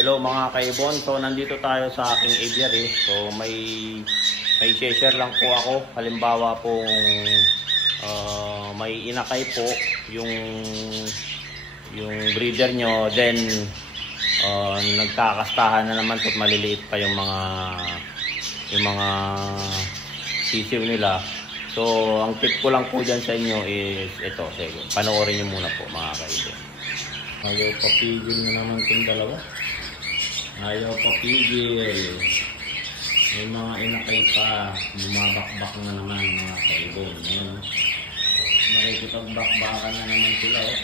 Hello mga kaibon. So nandito tayo sa aking aviary. So may share lang po ako. Halimbawa po may inakay po yung breeder nyo, then nagkakastahan na naman at maliliit pa yung mga sisiw nila. So ang tip ko lang po dyan sa inyo is ito. Sige, panoorin nyo muna po mga kaibon. Ayaw papigil na naman itong dalawa. Ayaw papigil. May mga inakay pa. Bumabakbak na naman mga kaibon. Ayan. Makikipagbakbakan na naman sila. Oh.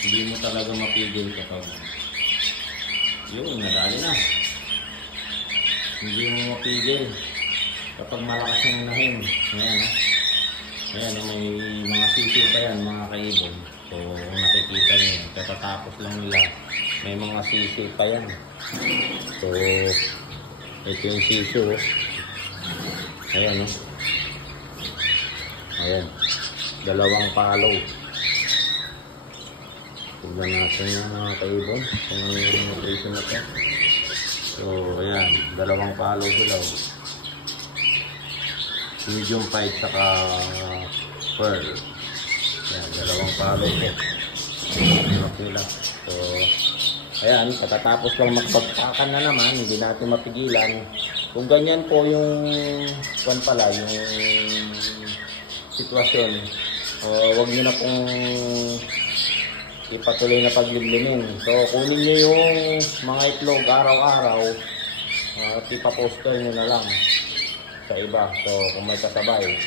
Hindi mo talaga mapigil kapag yun, nadali na. Hindi mo mapigil kapag malakas yung unahin. Ayan. Ayan, may mga sisiw pa yan mga kaibon. So kung nakikita nyo, katatapos lang nila, may mga sisiw pa yan. So ito yung sisiw. Ayan, ayan, dalawang palo. Tignan natin yung mga kaibon kung ano yung nutrition na ito. So ayan, dalawang palo sila. Medium fight saka pearl. Ayan, dalawang palo po. Okay lang. So ayan, katatapos lang magbagpakan na naman, hindi natin mapigilan. Kung ganyan po yung yung sitwasyon, wag nyo na pong ipatuloy na paglilimin. So kunin nyo yung mga itlog araw-araw at ipaposter nyo na lang sa iba. So kung may kasabay,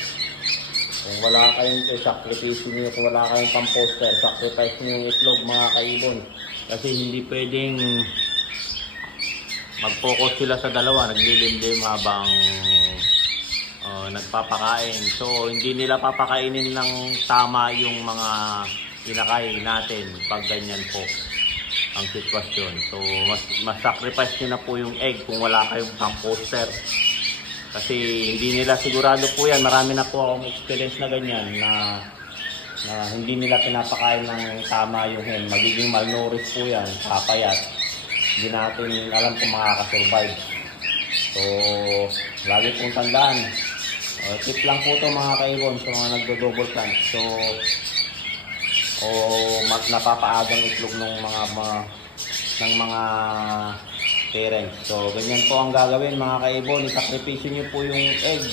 kung wala kayong sacrifice nyo, kung wala kayong pang-poster, sacrifice nyo yung itlog mga kaibon. Kasi hindi pwedeng mag-focus sila sa dalawa, naglilimlim habang nagpapakain. So hindi nila papakainin ng tama yung mga inakay natin pag ganyan po ang sitwasyon. So mas sacrifice nyo na po yung egg kung wala kayong pang-poster. Kasi hindi nila sigurado po yan. Marami na po akong experience na ganyan na hindi nila pinapakain ng tama yung hen. Magiging malnourished po yan, papayat. Hindi natin alam kung makakasurvive. So lagi pong tandaan, tip lang po ito mga kaibon sa mga nagdo-double plant. So napapaagang itlog ng mga parents. So ganyan po ang gagawin mga kaibon. Isakripisyo nyo po yung egg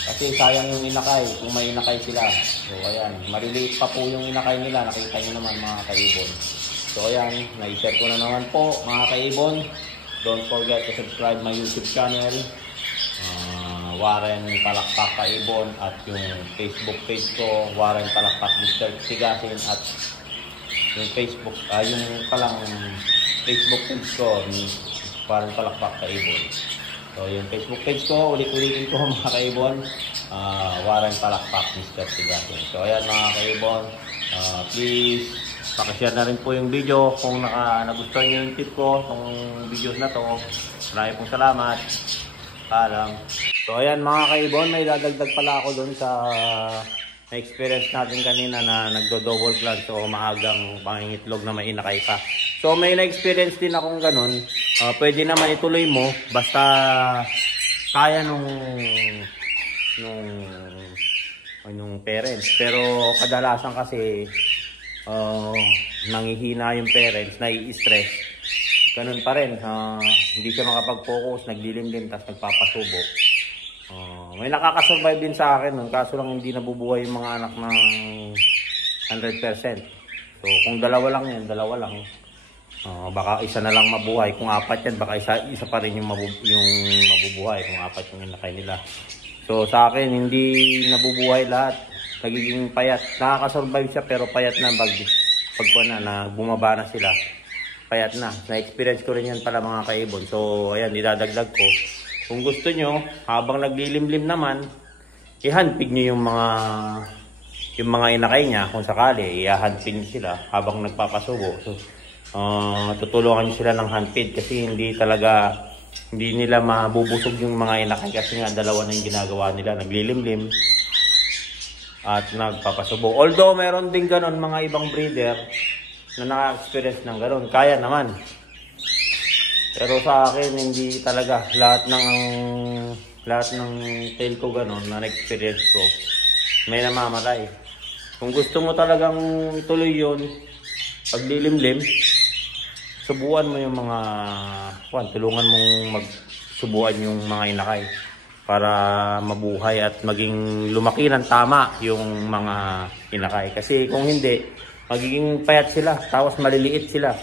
kasi sayang yung inakay kung may inakay sila. So ayan, maliliit pa po yung inakay nila, nakita nyo naman mga kaibon. So ayan, na-share ko na naman po mga kaibon. Don't forget to subscribe my YouTube channel, Warren Palakpak Kaibon, at yung Facebook page ko, Warren Palakpak Mr. Tigasin, at yung Facebook page ko, Warren Palakpak Kaibon. So yung Facebook page ko, ulit-ulitin ko mga kaibon, Warren Palakpak Mr. Tigasin. So ayan mga kaibon, please pakishare na rin po yung video kung nagustuhan nyo yung tip ko, itong videos na to. Maraming pong salamat. Paalam. So ayan mga kaibon, may dadagdag pala ako dun sa experience natin kanina na nagdo-double plant o maagang pangingitlog na may inakay pa. So may na-experience din akong ganun. Pwede naman ituloy mo basta kaya nung parents. Pero kadalasan kasi nangihina yung parents, nai-stress. Ganun pa rin, hindi siya makapag-focus, naglilimlim, tapos nagpapasubo. May nakakasurvive din sa akin, kaso lang hindi nabubuhay yung mga anak ng 100%. So kung dalawa lang yan, dalawa lang. Baka isa na lang mabuhay. Kung apat yan, baka isa pa rin yung mabubuhay kung apat yung inakay nila. So sa akin, hindi nabubuhay lahat. Nagiging payat. Nakakasurvive siya pero payat na na bumaba na sila. Payat na. Na-experience ko rin yan pala mga kaibon. So ayan, idadagdag ko. Kung gusto nyo, habang naglilimlim naman, i-handpig nyo yung mga inakay niya. Kung sakali, i-handpig nyo sila habang nagpapasubo. So tutulungan nyo sila ng handpig kasi hindi nila mabubusog yung mga inakay kasi nga dalawa na yung ginagawa nila. Naglilimlim at nagpapasubo. Although meron din ganon mga ibang breeder na naka-experience ng gano'n. Kaya naman. Pero sa akin, hindi talaga. Lahat ng tail ko gano'n na na-experience ko, may namamatay. Kung gusto mo talagang ituloy yun, pagdilimlim, subuan mo yung mga, tulungan mong magsubuan yung mga inakay para mabuhay at maging lumaki ng tama yung mga inakay. Kasi kung hindi, magiging payat sila, tapos maliliit sila.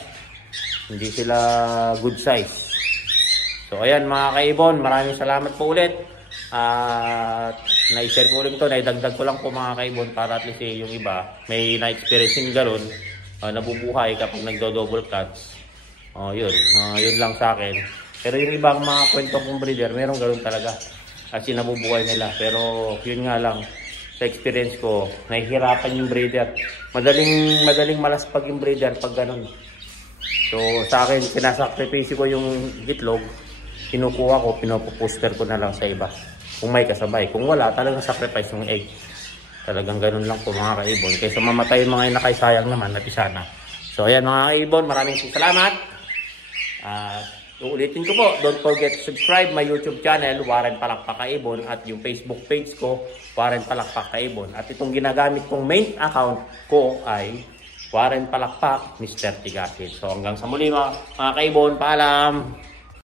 Hindi sila good size. So ayan mga kaibon, maraming salamat po ulit. At na-share ko ulit ito, naidagdag ko lang po mga kaibon para at least yung iba may na-experience yung galon, nabubuhay kapag nagdo-double cuts. Yun lang sa akin. Pero yung ibang mga kwento kong breeder, merong galon talaga. Kasi nabubuhay nila. Pero yun nga lang, sa experience ko, nahihirapan yung breeder. Madaling malaspag yung breeder pag ganun. So sa akin, sinasakripisyo ko yung itlog, kinukuha ko, pinoposter ko na lang sa iba. Kung may kasabay. Kung wala, talagang sacrifice yung egg. Talagang ganun lang po mga kaibon. Kaysa mamatay yung mga inakay, sayang naman, napisana. So ayan mga kaibon, maraming salamat. Uulitin ko po, don't forget to subscribe my YouTube channel, Warren Palakpak Kaibon, at yung Facebook page ko, Warren Palakpak Kaibon. At itong ginagamit kong main account ko ay Warren Palakpak, Mr. Tigasin. So hanggang sa muli mga kaibon, paalam!